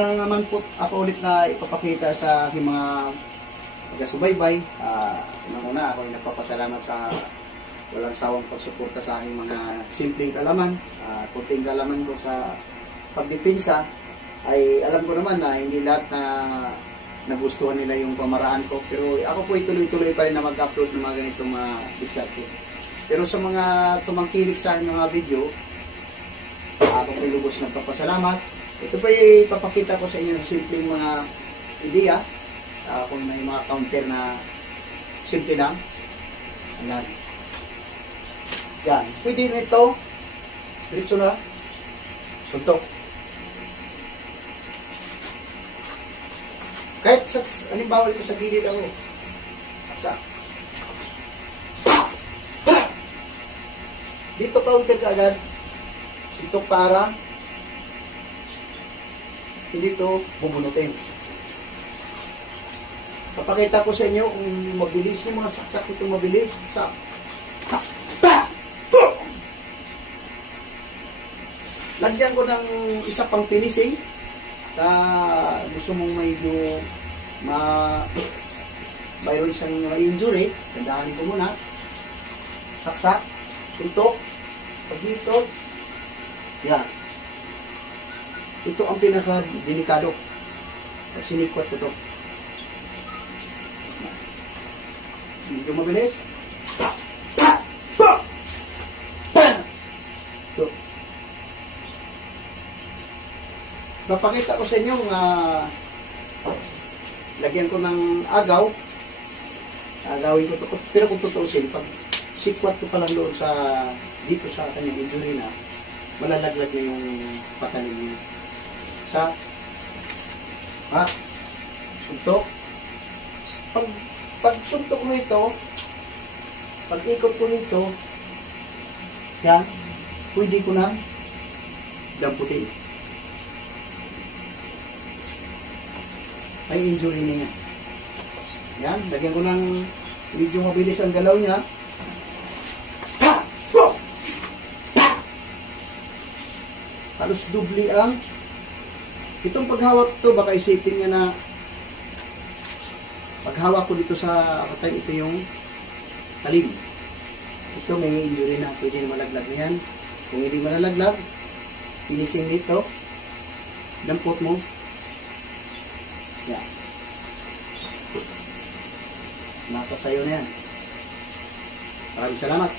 na naman po ako ulit na ipapakita sa aking mga taga-subaybay. Unang-una ako ay nagpapasalamat sa walang sawang pagsuporta sa aking mga simpleng kalaman. Kunting kalaman ko sa pagdepensa ay alam ko naman na hindi lahat na nagustuhan nila yung pamaraan ko. Pero ako po ituloy-tuloy pa rin na mag-upload ng mga ganitong diskarte. Pero sa mga tumangkilik sa aking mga video, ako po lubos nagpapasalamat. Ito po ipapakita ko sa inyo ng simpleng mga ideya. Kung may mga counter na simple lang. Ayan. Yan. Pwede nito. Diretso na. Suntok. Kahit sa, halimbawa ito sa gilid ako. Sa. Dito counter ka agad. Suntok para hindi ito bubunutin. Papakita ko sa inyo kung mabilis yung mga saksak ito mabilis. Sak. Lagyan ko ng isa pang finishing. Gusto mong medyo mayroon siyang injury. Tandaan ko muna. Saksak. Suntok. Pag dito. Yan. Ito ang pinaka-delikado. Pag sinikwat ko ito. Medyo mabilis. Ito. Napakita ko sa inyo lagyan ko ng agaw. Agawin ko ito. Pero kung tutuusin, pag sikwat ko pa lang doon sa dito sa kanyang injury na, malalaglag na yung patalim niya. Sa suntok. Pag suntok mo ito, pag ikot ko nito, yan, pwede ko na damputin. May injury niya. Yan, lagyan ko ng medyo mabilis ang galaw niya. Halos dubli ang itong paghawak to, baka isipin niya na paghawak ko dito sa time, ito yung talim. Ito may injury na, pwede na malaglag na yan. Kung hindi malalaglag, finishing dito, dampot mo. Yan. Nasa sayo na yan. Maraming salamat.